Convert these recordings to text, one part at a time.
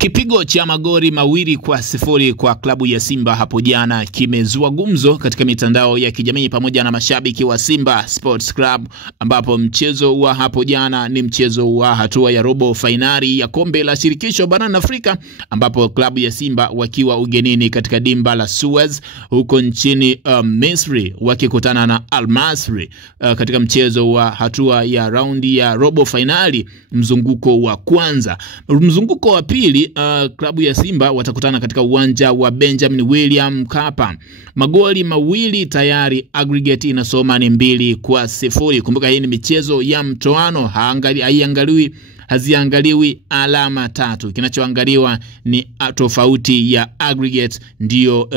Kipigo cha magoli mawili kwa sifuri kwa klabu ya Simba hapo jana kimezua gumzo katika mitandao ya kijamii pamoja na mashabiki wa Simba Sports Club, ambapo mchezo wa hapo jana ni mchezo wa hatua ya robo finali ya kombe la shirikisho barani Afrika, ambapo klabu ya Simba wakiwa ugenini katika dimba la Suez huko nchini Misri wakikutana na Al Masry katika mchezo wa hatua ya raundi ya robo finali mzunguko wa kwanza. Mzunguko wa pili klabu ya Simba watakutana katika uwanja wa Benjamin William Mkapa. Magoli mawili tayari, aggregate inasoma ni 2-0. Kumbuka hii ni michezo ya mtoano, haziangaliwi alama tatu. Kinachoangaliwa ni tofauti ya aggregate, ndio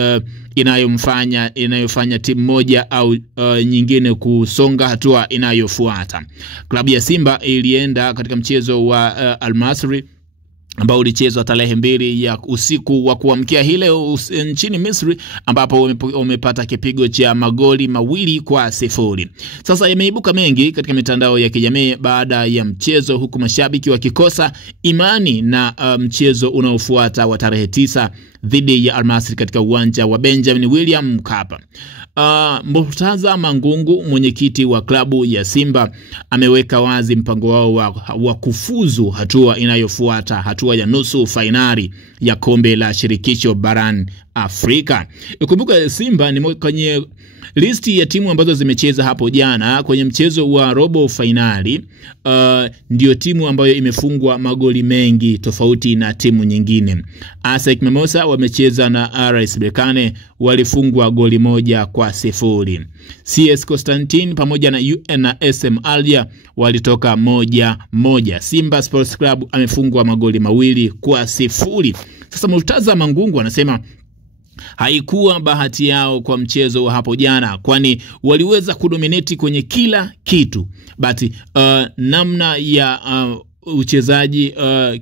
inayofanya timu moja au nyingine kusonga hatua inayofuata. Klabu ya Simba ilienda katika mchezo wa Al Masry ambao ulichezwa tarehe 2 ya usiku wa kuamkia hile nchini Misri, ambapo umepata kipigo cha magoli 2-0. Sasa yameibuka mengi katika mitandao ya kijamii baada ya mchezo, huku mashabiki wakikosa imani na mchezo unaofuata wa tarehe 9 dhidi ya Al Masry katika uwanja wa Benjamin William Mkapa. Murtaza Mangungu, mwenyekiti wa klabu ya Simba, ameweka wazi mpango wao wa kufuzu hatua inayofuata, hatua ya nusu finali ya kombe la shirikisho barani Afrika. Ukumbuka Simba ni kwenye listi ya timu ambazo zimecheza hapo jana kwenye mchezo wa robo finali. Ndio timu ambayo imefungwa magoli mengi tofauti na timu nyingine. ASEC Mimosas wamecheza na RS Berkane, walifungwa goli 1-0. CS Constantine pamoja na UN na SM Alger walitoka 1-1. Simba Sports Club amefungwa magoli 2-0. Sasa Murtaza Mangungu anasema haikuwa bahati yao kwa mchezo wa hapo jana, kwani waliweza kudominate kwenye kila kitu, but namna ya uchezaji,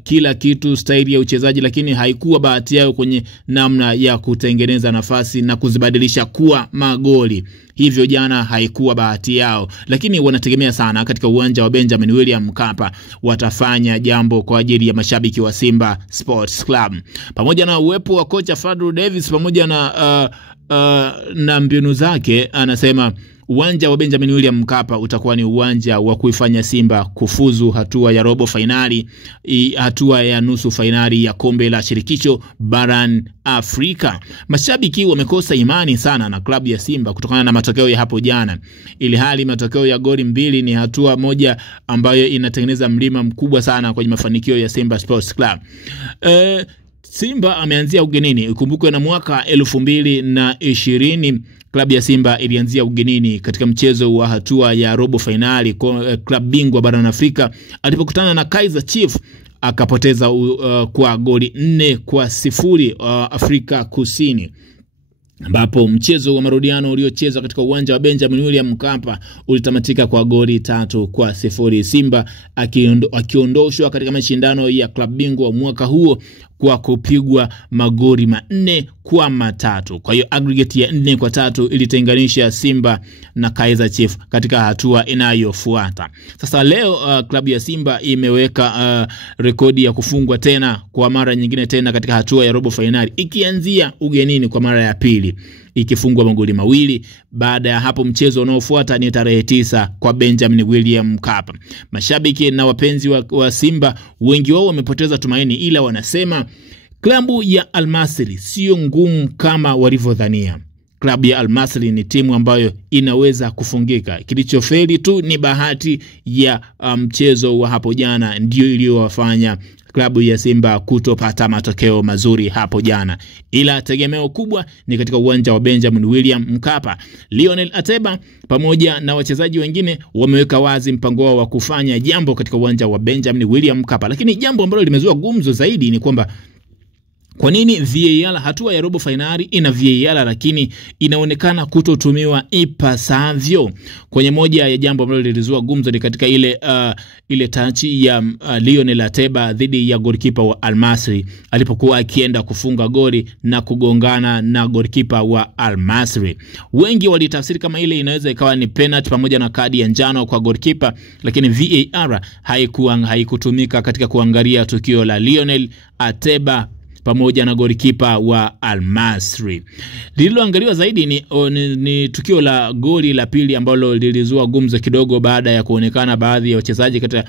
kila kitu, staili ya uchezaji, lakini haikuwa bahati yao kwenye namna ya kutengeneza nafasi na kuzibadilisha kuwa magoli. Hivyo jana haikuwa bahati yao, lakini wanategemea sana katika uwanja wa Benjamin William Mkapa watafanya jambo kwa ajili ya mashabiki wa Simba Sports Club. Pamoja na uwepo wa kocha Fadlu Davis pamoja na mbinu zake, anasema uwanja wa Benjamin William Mkapa utakuwa ni uwanja wa kuifanya Simba kufuzu hatua ya robo finali, hatua ya nusu finali ya kombe la shirikisho barani Afrika. Mashabiki wamekosa imani sana na klabu ya Simba kutokana na matokeo ya hapo jana, ili hali matokeo ya goli 2 ni hatua moja ambayo inatengeneza mlima mkubwa sana kwenye mafanikio ya Simba Sports Club. Simba ameanzia ugenini. Ukumbukwe na mwaka 2020 klabu ya Simba ilianzia ugenini katika mchezo wa hatua ya robo finali klabu bingwa barani Afrika, alipokutana na Kaizer Chiefs akapoteza kwa goli 4-0 Afrika Kusini, ambapo mchezo wa marudiano uliochezwa katika uwanja wa Benjamin William Mkapa ulitamatika kwa goli 3-0, Simba akiondoshwa katika mashindano ya klabu bingwa mwaka huo kwa kupigwa magoli 4-3. Kwa hiyo aggregate ya 4-3 ilitenganisha Simba na Kaizer Chiefs katika hatua inayofuata. Sasa leo klabu ya Simba imeweka rekodi ya kufungwa tena kwa mara nyingine tena katika hatua ya robo finali, ikianzia ugenini kwa mara ya pili ikifungwa magoli 2. Baada ya hapo mchezo unaofuata ni tarehe 9 kwa Benjamin William Mkapa. Mashabiki na wapenzi wa Simba wengi wao wamepoteza tumaini, ila wanasema klabu ya Al Masry sio ngumu kama walivyodhania. Klabu ya Al Masry ni timu ambayo inaweza kufungika. Kilichofeli tu ni bahati ya mchezo wa hapo jana ndio iliyowafanya klabu ya Simba kutopata matokeo mazuri hapo jana, ila tegemeo kubwa ni katika uwanja wa Benjamin William Mkapa. Lionel Ateba pamoja na wachezaji wengine wameweka wazi mpango wao wa kufanya jambo katika uwanja wa Benjamin William Mkapa, lakini jambo ambalo limezua gumzo zaidi ni kwamba Kwa nini VAR? Hatua ya robo finali ina VAR lakini inaonekana kutotumiwa ipasavyo. Kwenye moja ya jambo ambalo lilizua gumzo ni katika ile touch ya Lionel Ateba dhidi ya goalkeeper wa Al Masry alipokuwa akienda kufunga goli na kugongana na goalkeeper wa Al Masry. Wengi walitafsiri kama ile inaweza ikawa ni penalty pamoja na kadi ya njano kwa goalkeeper, lakini VAR haikutumika katika kuangalia tukio la Lionel Ateba pamoja na goalkeeper wa Al Masry. Lililoangaliwa zaidi ni tukio la goli la pili ambalo lilizua gumzo kidogo baada ya kuonekana baadhi ya wachezaji katika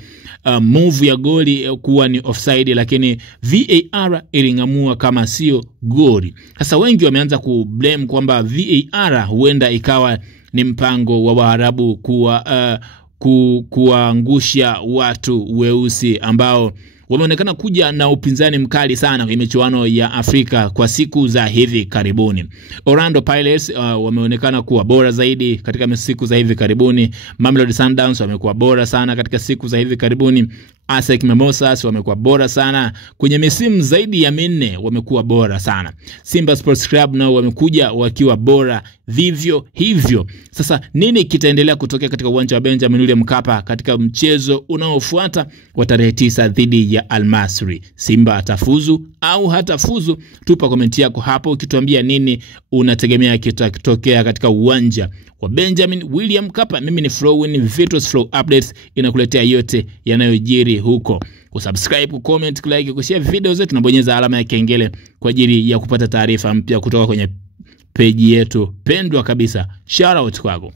move ya goli kuwa ni offside, lakini VAR ilingamua kama sio goli. Sasa wengi wameanza kublame kwamba VAR huenda ikawa ni mpango wa Waarabu kuangusha watu weusi ambao wameonekana kuja na upinzani mkali sana kwenye michuano ya Afrika kwa siku za hivi karibuni. Orlando Pirates wameonekana kuwa bora zaidi katika siku za hivi karibuni. Mamelodi Sundowns wamekuwa bora sana katika siku za hivi karibuni. ASEC Mimosas wamekuwa bora sana kwenye misimu zaidi ya 4, wamekuwa bora sana. Simba Sports Club nao wamekuja wakiwa bora vivyo hivyo. Sasa nini kitaendelea kutokea katika uwanja wa Benjamin William Mkapa katika mchezo unaofuata wa tarehe 9 dhidi ya Al Masry? Simba atafuzu au hatafuzu? Tupa komenti yako hapo ukituambia nini unategemea kitatokea katika uwanja wa Benjamin William Mkapa. Mimi ni Flowin Vitus Flow Updates, inakuletea yote yanayojiri huko. Kusubscribe, kucomment, kulike, kushare video zetu na bonyeza alama ya kengele kwa ajili ya kupata taarifa mpya kutoka kwenye page yetu pendwa kabisa. Shout out kwako.